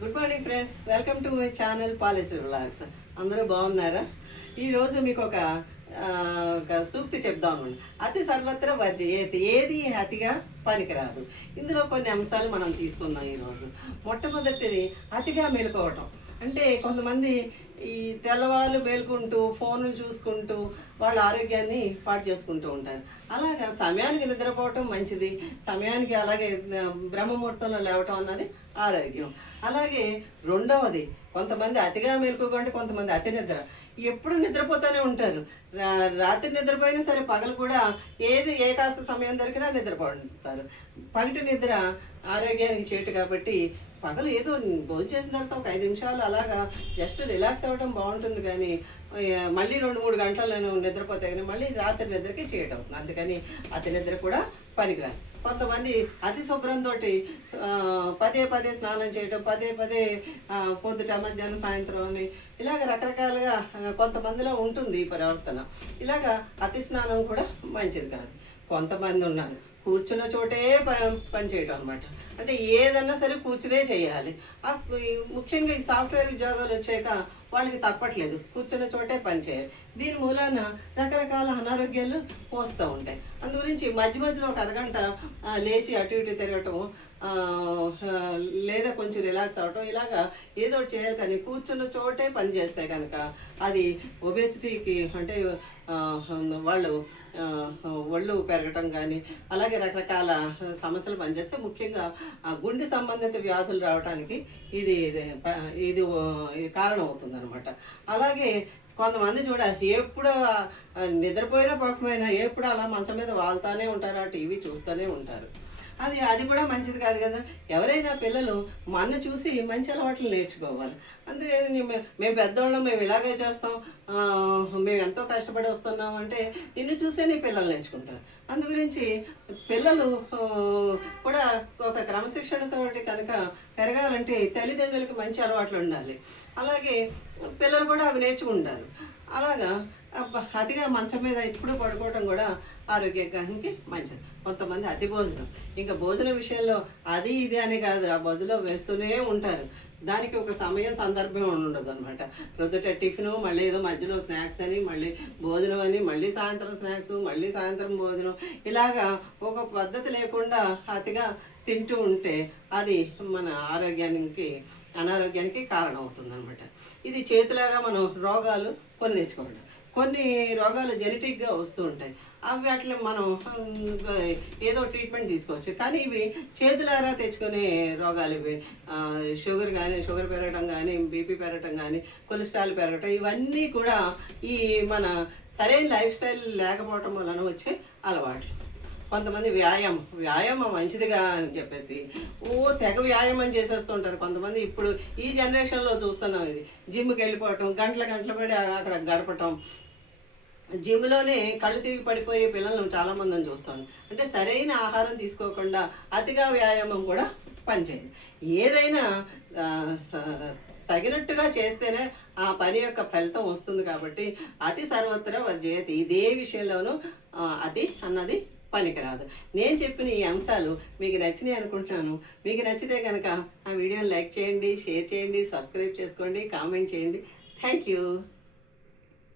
Good morning friends, welcome to my channel Paleshwari vlogs. అందరూ బాగున్నారా? ఈరోజు మీకు ఒక సూక్తి చెప్దామండి. అతి సర్వత్ర వర్జయేతి, ఏది అతిగా పనికిరాదు. ఇందులో కొన్ని అంశాలు మనం తీసుకుందాం ఈరోజు. మొట్టమొదటిది అతిగా మేలుకోవటం. అంటే కొంతమంది ఈ తెల్లవాళ్ళు మేలుకుంటూ ఫోన్లు చూసుకుంటూ వాళ్ళ ఆరోగ్యాన్ని పాడు చేసుకుంటూ ఉంటారు. అలాగా సమయానికి నిద్రపోవటం మంచిది, సమయానికి అలాగే బ్రహ్మముహూర్తంలో లేవటం అన్నది ఆరోగ్యం. అలాగే రెండవది, కొంతమంది అతిగా మేలుకోకంటే కొంతమంది అతి నిద్ర. ఎప్పుడు నిద్రపోతూనే ఉంటారు. రాత్రి నిద్రపోయినా సరే పగలు కూడా ఏ కాస్త సమయం దొరికినా నిద్రపోతారు. పగటి నిద్ర ఆరోగ్యానికి చేటు కాబట్టి పగలు ఏదో భోజనం చేసిన తర్వాత ఒక 5 నిమిషాలు అలాగా జస్ట్ రిలాక్స్ అవ్వడం బాగుంటుంది. కానీ మళ్ళీ 2-3 గంటలు నేను నిద్రపోతే కానీ మళ్ళీ రాత్రి నిద్రకి చేయటం అవుతుంది. అందుకని అతి నిద్ర కూడా పనికిరాదు. కొంతమంది అతి శుభ్రంతో పదే పదే స్నానం చేయటం, పదే పదే పొద్దుట మధ్యాహ్నం సాయంత్రం అని ఇలాగ రకరకాలుగా కొంతమందిలో ఉంటుంది ఈ ప్రవర్తన. ఇలాగా అతి స్నానం కూడా మంచిది కాదు. కొంతమంది ఉన్నారు కూర్చున్న చోటే పని చేయటం అనమాట. అంటే ఏదన్నా సరే కూర్చునే చేయాలి. ముఖ్యంగా ఈ సాఫ్ట్వేర్ ఉద్యోగాలు వచ్చాక వాళ్ళకి తప్పట్లేదు, కూర్చున్న చోటే పని చేయాలి. దీని మూలాన రకరకాల అనారోగ్యాలు పోస్తూ ఉంటాయి. అందు గురించి మధ్య మధ్యలో ఒక అరగంట లేచి అటు ఇటు తిరగటం, లేదా కొంచెం రిలాక్స్ అవ్వటం, ఇలాగా ఏదో ఒకటి చేయాలి. కానీ కూర్చున్న చోటే పని చేస్తే కనుక అది ఒబేసిటీకి అంటే వాళ్ళు ఒళ్ళు పెరగటం కానీ అలాగే రకరకాల సమస్యలు పనిచేస్తే ముఖ్యంగా గుండె సంబంధిత వ్యాధులు రావడానికి ఇది కారణం అవుతుంది అనమాట. అలాగే కొంతమంది ఎప్పుడు నిద్రపోయినా పోకపోయినా ఎప్పుడు అలా మంచం మీద వాళ్తానే ఉంటారు, ఆ టీవీ చూస్తూనే ఉంటారు. అది కూడా మంచిది కాదు కదా. ఎవరైనా పిల్లలు మన చూసి మంచి అలవాట్లు నేర్చుకోవాలి. అందుకని మేము పెద్దవాళ్ళం, మేము ఇలాగే చేస్తాం, మేము ఎంతో కష్టపడి వస్తున్నాం అంటే నిన్ను చూసే నీ పిల్లలు నేర్చుకుంటారు. అందు గురించి పిల్లలు కూడా ఒక క్రమశిక్షణతో కనుక పెరగాలంటే తల్లిదండ్రులకి మంచి అలవాట్లు ఉండాలి. అలాగే పిల్లలు కూడా అవి నేర్చుకుంటారు. అలాగా అతిగా మంచం మీద ఎప్పుడు పడుకోవటం కూడా ఆరోగ్యానికి మంచిది. కొంతమంది అతి భోజనం, ఇంకా భోజనం విషయంలో అది ఇది అని కాదు, ఆ బదులో వేస్తూనే ఉంటారు. దానికి ఒక సమయం సందర్భం ఉండదు అనమాట. ప్రొద్దుట టిఫిను, మళ్ళీ ఏదో మధ్యలో స్నాక్స్ అని, మళ్ళీ భోజనం అని, మళ్ళీ సాయంత్రం స్నాక్స్, మళ్ళీ సాయంత్రం భోజనం, ఇలాగా ఒక పద్ధతి లేకుండా అతిగా తింటూ ఉంటే అది మన అనారోగ్యానికి కారణం అవుతుంది అనమాట. ఇది చేతులారా మనం రోగాలు కొని తెచ్చుకోవడం. కొన్ని రోగాలు జెనెటిక్గా వస్తూ ఉంటాయి. వాటిని మనం ఏదో ట్రీట్మెంట్ తీసుకోవచ్చు. కానీ ఇవి చేతులారా తెచ్చుకునే రోగాలు ఇవి. షుగర్ పెరగడం కానీ, బీపీ పెరగడం కానీ, కొలెస్ట్రాల్ పెరగటం, ఇవన్నీ కూడా ఈ మన సరైన లైఫ్ స్టైల్ లేకపోవటం వలన వచ్చే అలవాట్లు. కొంతమంది వ్యాయామం మంచిదిగా అని చెప్పేసి తెగ వ్యాయామం చేసేస్తుంటారు. కొంతమంది ఇప్పుడు ఈ జనరేషన్లో చూస్తున్నాం, ఇది జిమ్కి వెళ్ళిపోవటం, గంటల పడి అక్కడ గడపటం, జిమ్లోనే కళ్ళు తిరిగి పడిపోయే పిల్లలను చాలామందిని చూస్తాను. అంటే సరైన ఆహారం తీసుకోకుండా అతిగా వ్యాయామం కూడా పనిచేయదు. ఏదైనా తగినట్టుగా చేస్తేనే ఆ పని యొక్క ఫలితం వస్తుంది. కాబట్టి అతి సర్వత్రా వర్జయతి, ఇదే విషయంలోనూ అతి అన్నది పనికిరాదు. నేను చెప్పిన ఈ అంశాలు మీకు నచ్చినాయి అనుకుంటున్నాను. మీకు నచ్చితే కనుక ఆ వీడియోని లైక్ చేయండి, షేర్ చేయండి, సబ్స్క్రైబ్ చేసుకోండి, కామెంట్ చేయండి. Thank you.